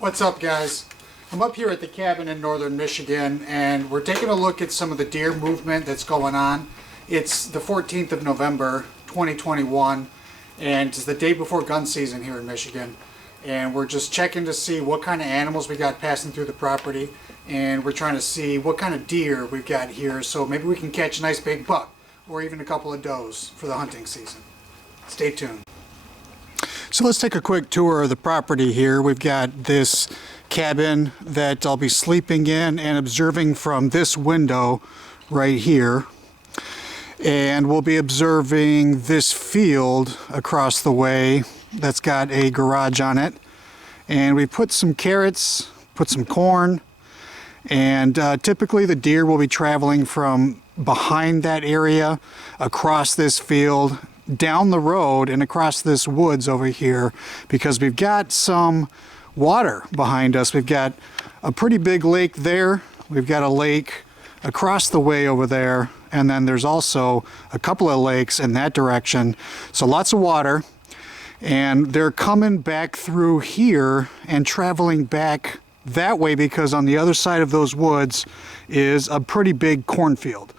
What's up, guys? I'm up here at the cabin in northern Michigan, and we're taking a look at some of the deer movement that's going on. It's the 14th of November 2021, and it's the day before gun season here in Michigan, and we're just checking to see what kind of animals we got passing through the property, and we're trying to see what kind of deer we've got here, so maybe we can catch a nice big buck or even a couple of does for the hunting season. Stay tuned. So let's take a quick tour of the property here. We've got this cabin that I'll be sleeping in and observing from this window right here. And we'll be observing this field across the way that's got a garage on it. And we put some carrots, put some corn, and typically the deer will be traveling from behind that area across this field, down the road and across this woods over here, because we've got some water behind us. We've got a pretty big lake there. We've got a lake across the way over there, and then there's also a couple of lakes in that direction. So lots of water, and they're coming back through here and traveling back that way because on the other side of those woods is a pretty big cornfield.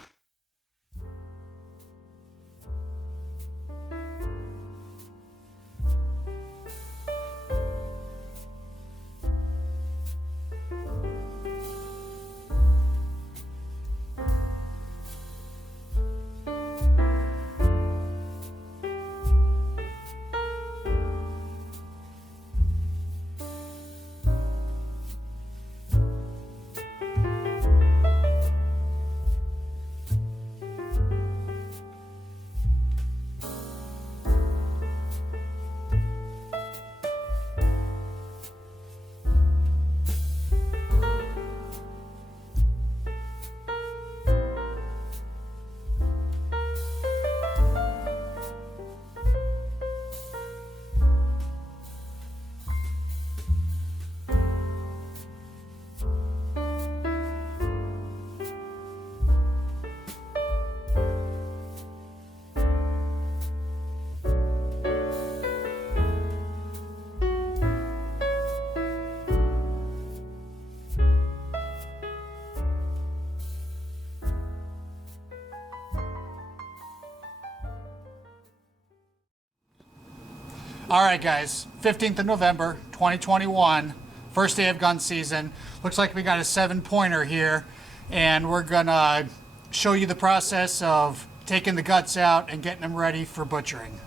All right, guys, 15th of November, 2021, first day of gun season. Looks like we got a 7-pointer here, and we're gonna show you the process of taking the guts out and getting them ready for butchering.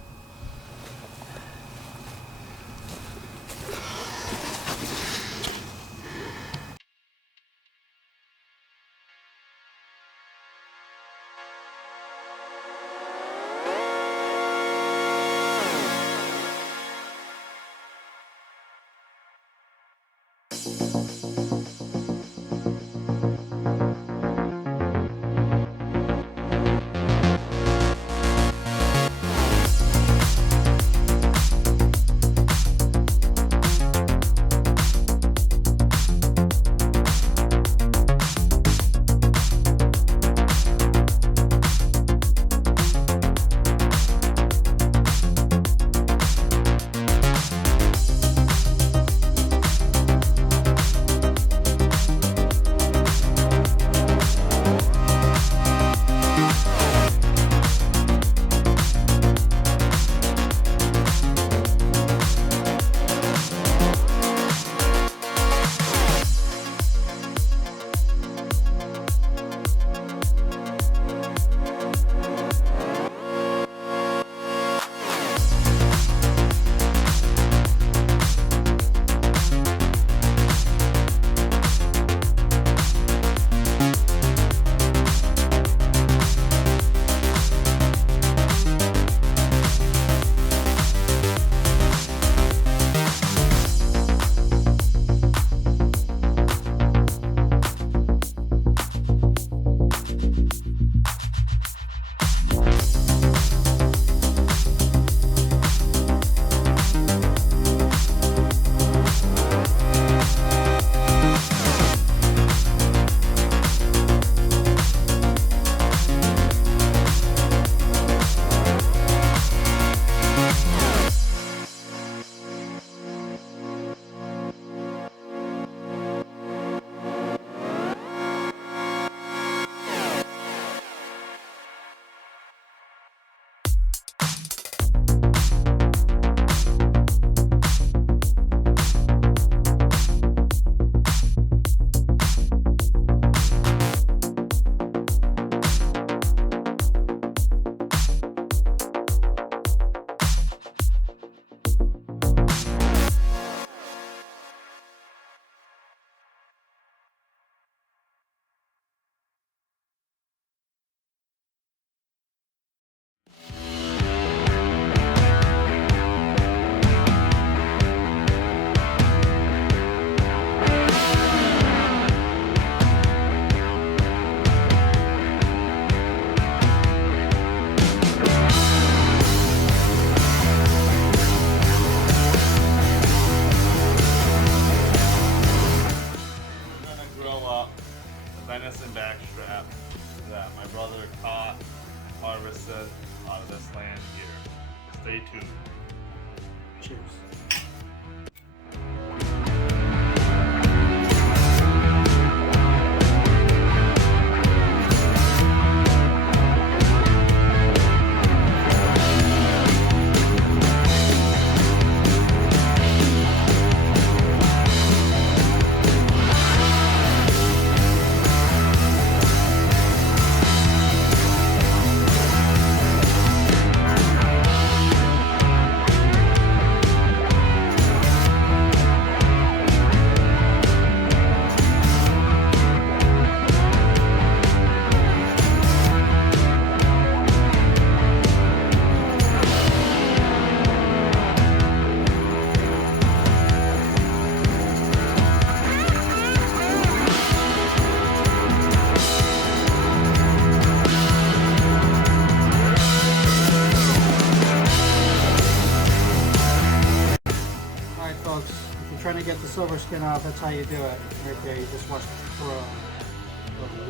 you're trying to get the silver skin off, that's how you do it. Right there, you just watch for a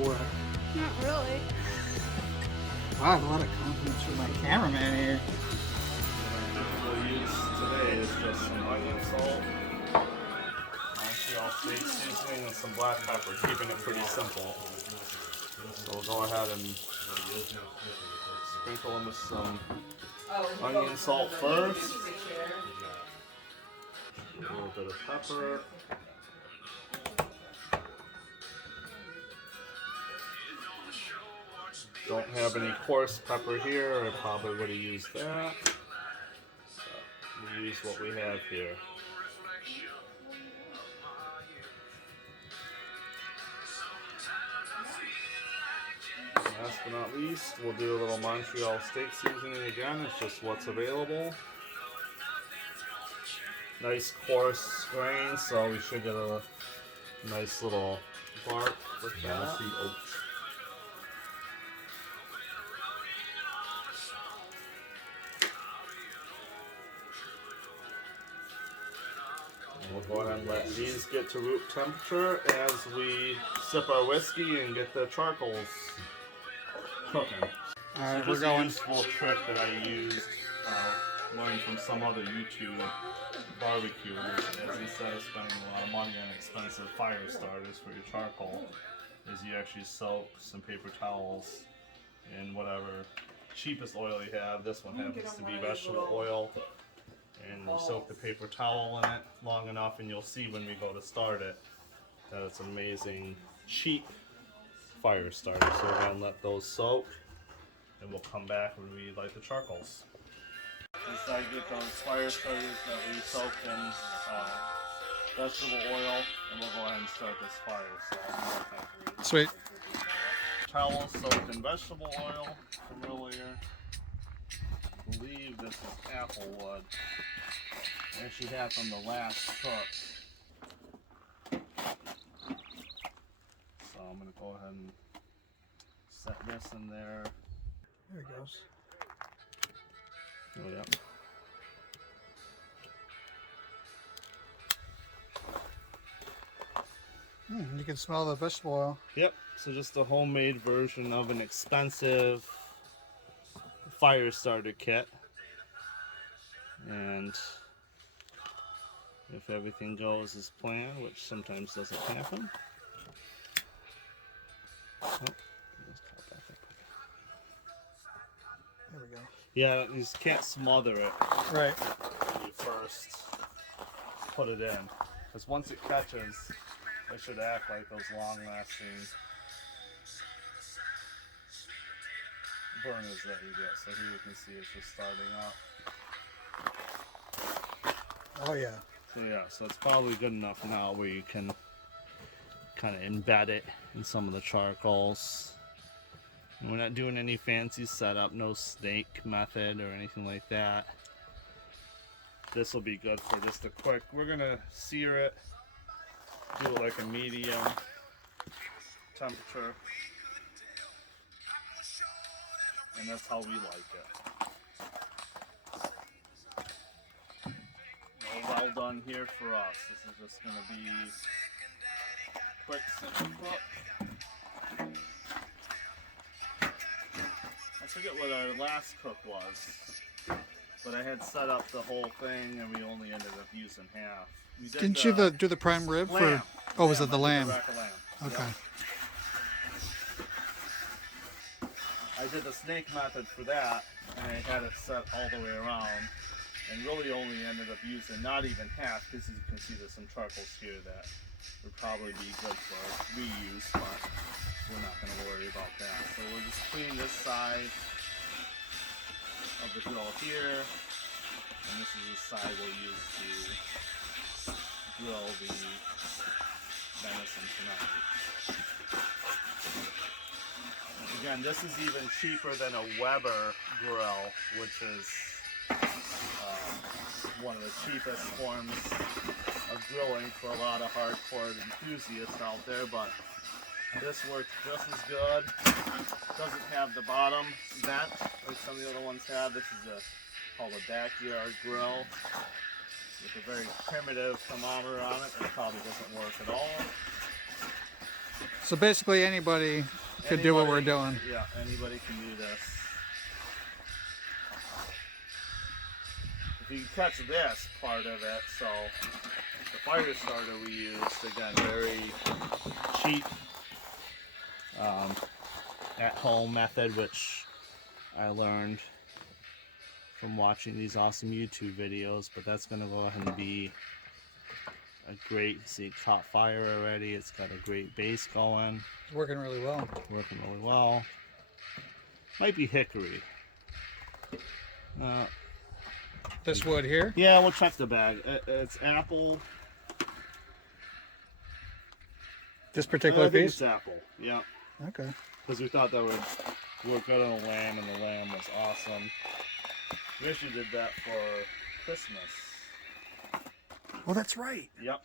wood. Not really. Wow, I have a lot of confidence from my cameraman here. What we'll use today is just some onion salt, Montreal steak seasoning, and some black pepper, keeping it pretty simple. So we'll go ahead and sprinkle them with some onion salt first. A little bit of pepper. Don't have any coarse pepper here. I probably would have used that. So we use what we have here. Last but not least, we'll do a little Montreal steak seasoning again. It's just what's available. Nice coarse grain, so we should get a nice little bark with that. We'll go ahead and let these get to room temperature as we sip our whiskey and get the charcoals cooking. Alright, So we're going. this is a useful trick that I used, learned from some other YouTube barbecuers. As instead of spending a lot of money on expensive fire starters for your charcoal, is you actually soak some paper towels in whatever cheapest oil you have. This one happens to be vegetable oil. And you soak the paper towel in it long enough, and you'll see when we go to start it that it's amazing, cheap fire starter. So we're going to let those soak, and we'll come back when we light the charcoals. Once I get those fire starters that we soaked in vegetable oil, and we'll go ahead and start this fire. So Sweet. towels soaked in vegetable oil from earlier. I believe this is apple wood. I actually have from the last cook. So I'm going to go ahead and set this in there. There it goes. Oh, yeah. You can smell the vegetable oil. Yep, so just a homemade version of an expensive fire starter kit. And if everything goes as planned, which sometimes doesn't happen. Oh, let's call it back up. There we go. Yeah, you just can't smother it Right. when you first put it in. Because once it catches, it should act like those long-lasting burners that you get. So here you can see it's just starting up. Oh yeah. So yeah, so it's probably good enough now where you can kind of embed it in some of the charcoals. And we're not doing any fancy setup, no snake method or anything like that. This will be good for just a quick, we're gonna sear it, do it like a medium temperature. And that's how we like it. Well done here for us. This is just going to be quick, simple cook. I forget what our last cook was, but I had set up the whole thing and we only ended up using half. We did Didn't you do the prime rib lamb. for? Oh, was it the I did lamb? rack of lamb. Okay. Yep. I did the snake method for that, and I had it set all the way around, and really only ended up using not even half, because as you can see there's some charcoals here that would probably be good for reuse, but we're not going to worry about that. So we'll just clean this side of the grill here, and this is the side we'll use to grill the venison tonight. Again, this is even cheaper than a Weber grill, which is one of the cheapest forms of grilling for a lot of hardcore enthusiasts out there, but this works just as good. Doesn't have the bottom vent like some of the other ones have. This is called a backyard grill. with a very primitive thermometer on it, it probably doesn't work at all. So basically anybody could do what we're doing. Yeah, anybody can do this. If you catch this part of it, so the fire starter we used, again, very cheap at-home method, which I learned from watching these awesome YouTube videos, but that's going to go ahead and be a great, see, it caught fire already. It's got a great base going. It's working really well. Working really well. Might be hickory. This wood here? Yeah, we'll check the bag. It's apple. This particular I think piece? it's apple, yeah. Okay. Because we thought that would work good on the lamb, and the lamb was awesome. We actually did that for Christmas. Oh, that's right. Yep.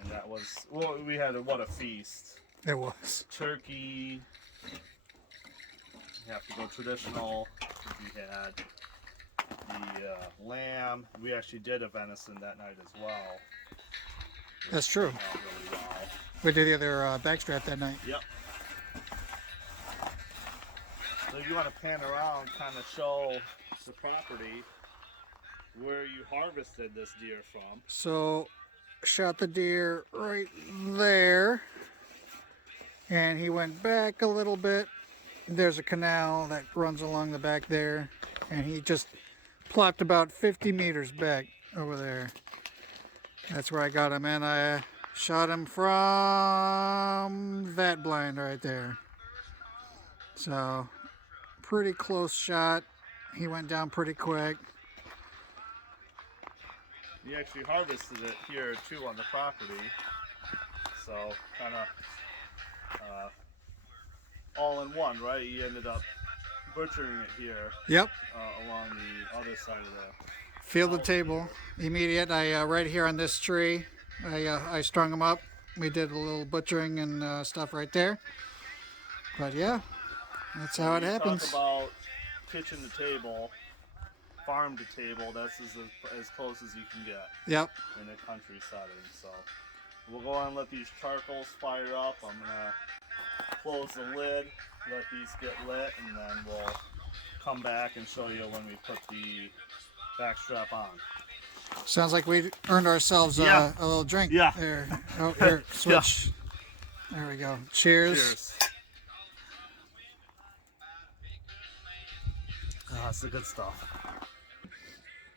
And that was, well, we had what a feast. It was. Turkey. You have to go traditional. We had the lamb. We actually did a venison that night as well. That's true. Really well. We did the other backstrap that night. Yep. So if you want to pan around, kind of show the property where you harvested this deer from. So, shot the deer right there, and he went back a little bit. There's a canal that runs along the back there, and he just plopped about 50 meters back over there. That's where I got him, and I shot him from that blind right there. So, pretty close shot. He went down pretty quick. You actually harvested it here too on the property, so kind of all in one, right? You ended up butchering it here. Yep. Along the other side of the Field the table, immediate. I right here on this tree, I strung them up. We did a little butchering and stuff right there. But yeah, that's how it happens. Talk about kitchen to table, farm to table. That's as close as you can get. Yep. In a country setting. So we'll go on and let these charcoals fire up. I'm gonna close the lid, let these get lit, and then we'll come back and show you when we put the backstrap on. Sounds like we earned ourselves a little drink. Yeah. There. Oh, here, switch. Yeah. There we go. Cheers. Cheers. Oh, that's the good stuff.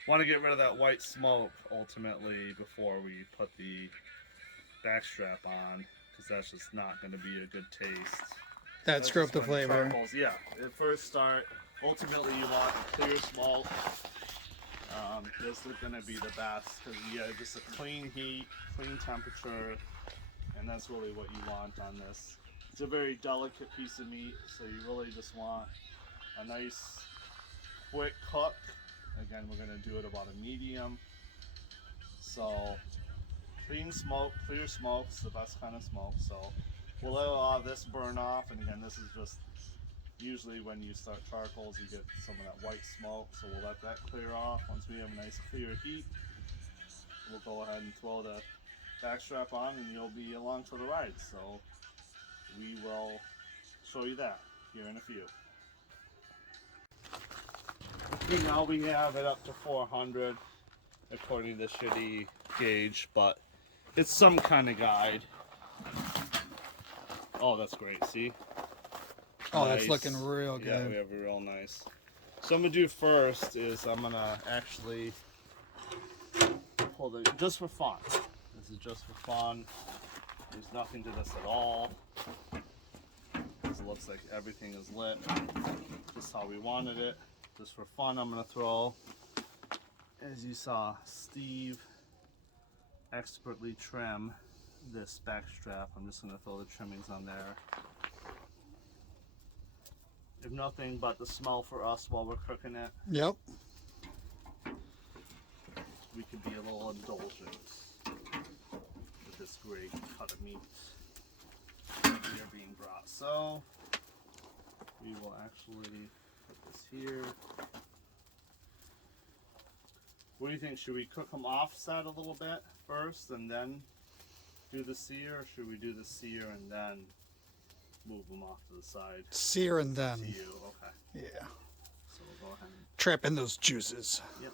Want to get rid of that white smoke ultimately before we put the backstrap on, because that's just not going to be a good taste. That screw up the flavor. Charcoals, yeah, at first start, ultimately you want a clear smoke. This is going to be the best because you get just a clean heat, clean temperature, and that's really what you want on this. It's a very delicate piece of meat, so you really just want a nice quick cook. Again, we're going to do it about a medium. So clean smoke, clear smoke's the best kind of smoke. So we'll let a lot of this burn off, and again, this is just usually when you start charcoals, you get some of that white smoke, so we'll let that clear off. Once we have a nice clear heat, we'll go ahead and throw the backstrap on, and you'll be along for the ride. So we will show you that here in a few. Okay, now we have it up to 400 according to the shitty gauge, but it's some kind of guide. Oh, that's great, see? Oh, Nice. that's looking real good. Yeah, we have a real nice. So I'm gonna do first is I'm gonna actually pull the, just for fun. This is just for fun. There's nothing to this at all. This looks like everything is lit. Just how we wanted it. Just for fun, I'm gonna throw, as you saw, Steve expertly trim this back strap. I'm just gonna throw the trimmings on there. If nothing but the smell for us while we're cooking it, Yep. we could be a little indulgent with this great cut of meat here being brought. So we will actually put this here. What do you think? Should we cook them offset a little bit first and then do the sear, or should we do the sear and then move them off to the side? Sear and then. To you, okay. Yeah. So we'll go ahead and, Trap in those juices. yep.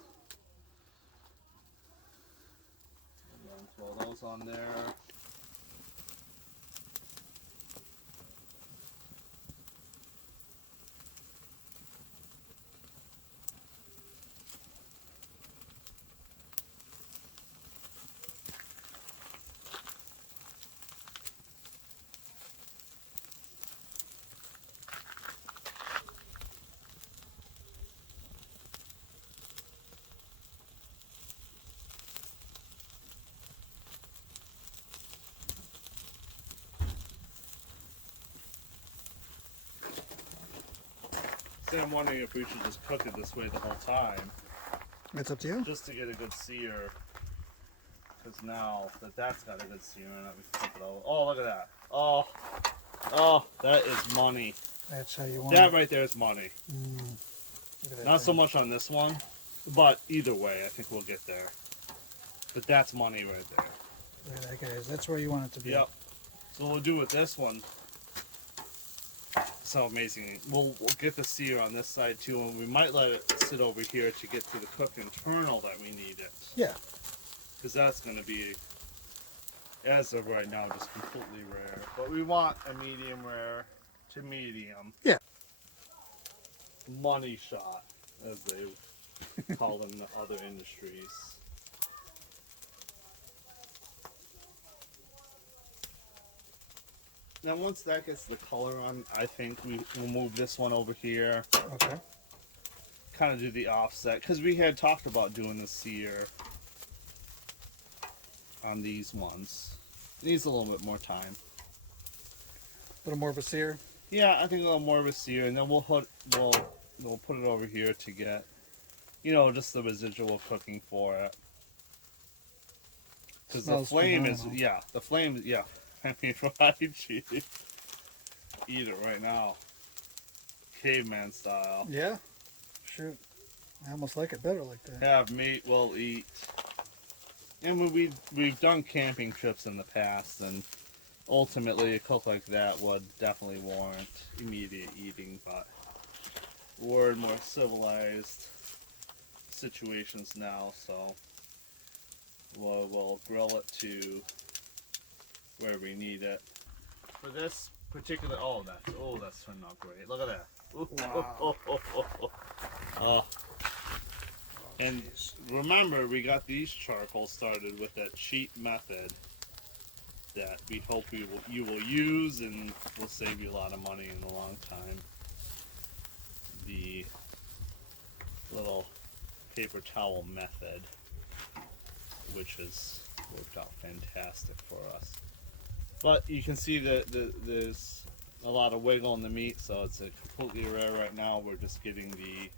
And then throw those on there. See, I'm wondering if we should just cook it this way the whole time, It's up to you. just to get a good sear. Because now that that's got a good sear in it, we can flip it over. Oh, look at that. Oh, that is money. That's how you want That it. right there is money. Look at that Not so thing. much on this one, but either way, I think we'll get there. But that's money right there. Look at that, guys. That's where you want it to be. Yep. So we'll do with this one. So amazing. We'll get the sear on this side too, and we might let it sit over here to get to the cook internal that we need it. Yeah. Because that's going to be, as of right now, just completely rare. But we want a medium rare to medium. Yeah. Money shot, as they call them in the other industries. Now once that gets the color on, I think we'll move this one over here. Okay. Kind of do the offset, because we had talked about doing the sear on these ones. Needs a little bit more time. A little more of a sear. Yeah, I think a little more of a sear, and then we'll put it over here to get, just the residual cooking for it. Because the Smells flame is, phenomenal. I mean, fried cheese. Eat it right now. Caveman style. Yeah. Shoot. I almost like it better like that. Have meat, we'll eat. And we've done camping trips in the past, and ultimately a cook like that would definitely warrant immediate eating, but we're in more civilized situations now, so we'll grill it to where we need it. For this particular, that's turned out great. Look at that. Wow. Oh. And remember, we got these charcoals started with that cheap method that we hope you will use and will save you a lot of money in a long time. The little paper towel method, which has worked out fantastic for us. But you can see that there's a lot of wiggle in the meat, so it's a completely rare right now. We're just getting the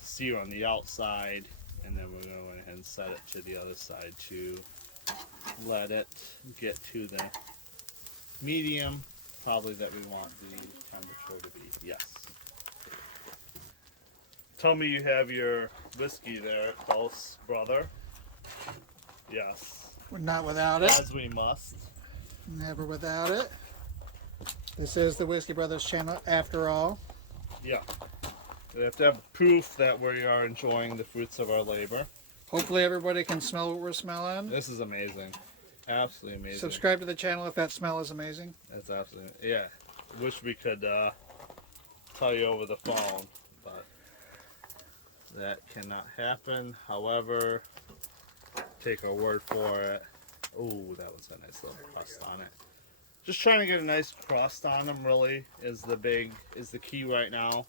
sear on the outside, and then we're going to go ahead and set it to the other side to let it get to the medium, probably that we want the temperature to be. Yes. Tell me you have your whiskey there, close, brother. Yes. Not without it. As we must. Never without it. This is the Whiskey Brothers channel, after all. Yeah. We have to have proof that we are enjoying the fruits of our labor. Hopefully everybody can smell what we're smelling. This is amazing. Absolutely amazing. Subscribe to the channel if that smell is amazing. That's absolutely, yeah. Wish we could tell you over the phone, but that cannot happen. However, take our word for it. Oh, that was a nice little crust on it. Just trying to get a nice crust on them, really, is the key right now.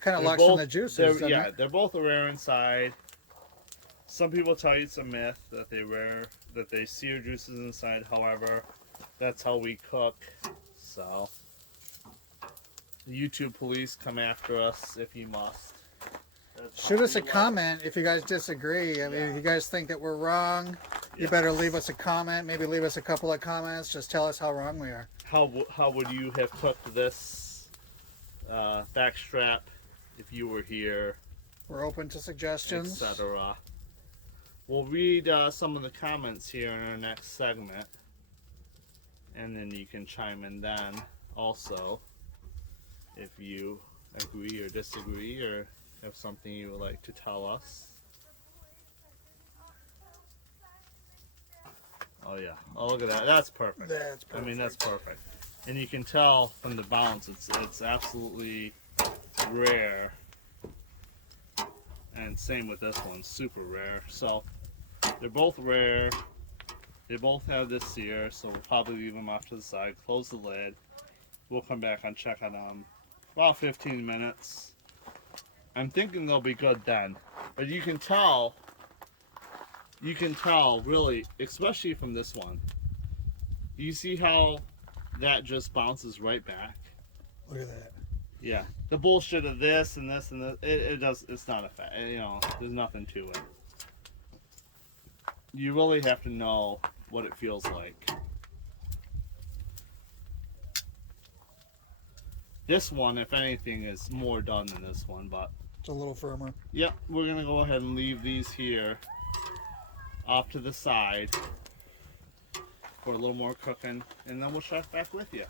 Kind of They're locks in both- the juices, they're- doesn't yeah, it? they're both rare inside. Some people tell you it's a myth that they sear juices inside. However, that's how we cook. So, the YouTube police, come after us if you must. That's Shoot how us a we like comment if you guys disagree. I mean, if you guys think that we're wrong, you Yeah. better leave us a comment. Maybe leave us a couple of comments. Just tell us how wrong we are. How would you have cooked this backstrap if you were here, We're open to suggestions. etc. We'll read some of the comments here in our next segment, and then you can chime in then also if you agree or disagree or have something you would like to tell us. Oh yeah. Oh, look at that. That's perfect. That's perfect. I mean, that's perfect. And you can tell from the bounce, it's absolutely rare. And same with this one, super rare. So they're both rare. They both have this sear, so we'll probably leave them off to the side. Close the lid. We'll come back and check on them about 15 minutes. I'm thinking they'll be good then. But you can tell really, especially from this one. You see how that just bounces right back? Look at that. Yeah. The bullshit of this and this and this, it's not a fact. You know, there's nothing to it. You really have to know what it feels like. This one, if anything, is more done than this one, but It's a little firmer. yep, we're gonna go ahead and leave these here off to the side for a little more cooking, and then we'll check back with you.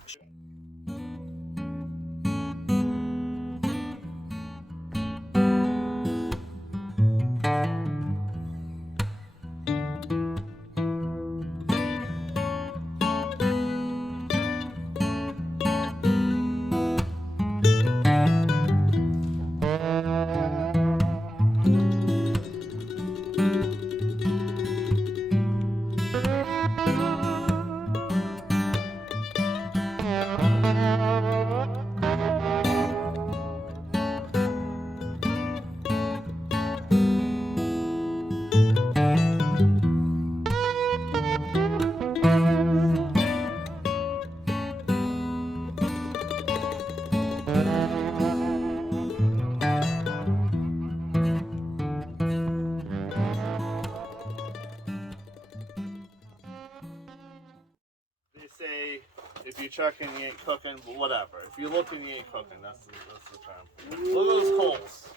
They say if you check and you ain't cooking, but whatever. If you look and you ain't cooking, that's the term. Look at those coals.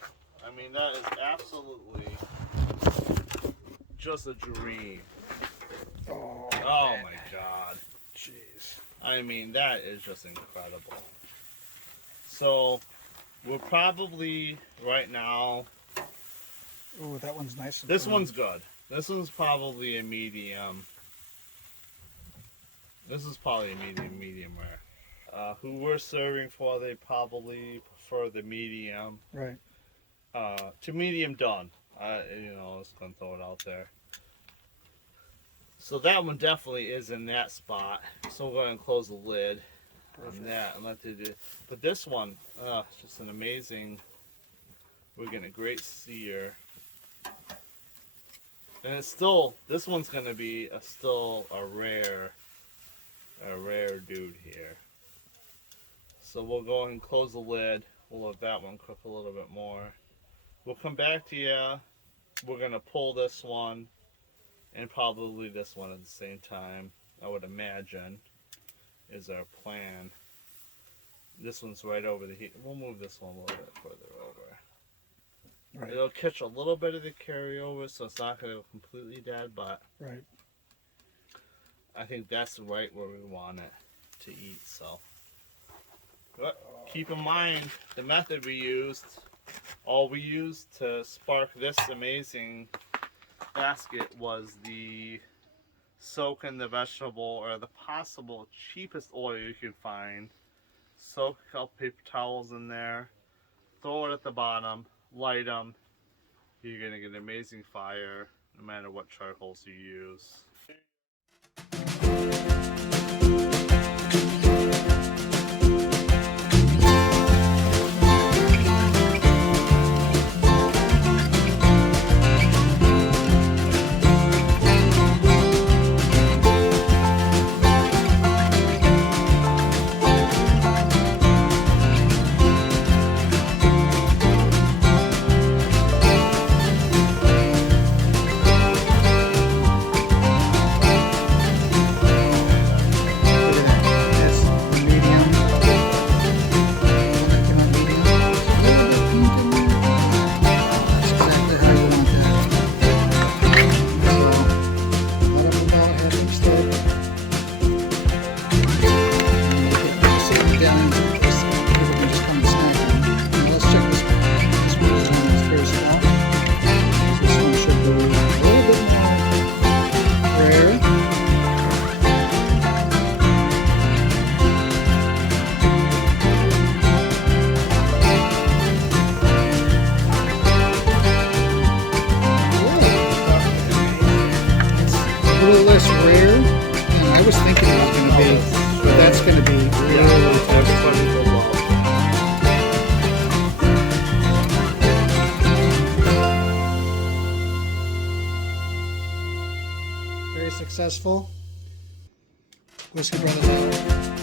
I mean, that is absolutely just a dream. Oh, Oh my god. jeez. I mean, that is just incredible. So, we're probably right now. Ooh, that one's nice. And This firm. one's good. This one's probably a medium. This is probably a medium rare. Who we're serving for, they probably prefer the medium. Right. To medium done. You know, I was gonna throw it out there. So that one definitely is in that spot. So we're going to close the lid on that and let it do. But this one, it's just an amazing. We're getting a great sear, and it's still. This one's going to be still a rare dude here. So we'll go ahead and close the lid. We'll let that one cook a little bit more. We'll come back to you. We're going to pull this one. And probably this one at the same time, I would imagine, is our plan. This one's right over the heat. We'll move this one a little bit further over. Right. It'll catch a little bit of the carryover, so it's not going to go completely dead, but Right. I think that's right where we want it to eat. So, but keep in mind the method we used. All we used to spark this amazing basket was the soak in the vegetable, or the possible cheapest oil you can find. Soak a couple paper towels in there, throw it at the bottom, light them. You're gonna get an amazing fire no matter what charcoals you use. was thinking it was going to be, but that's going to be really tough. Very successful. Whiskey Brothers.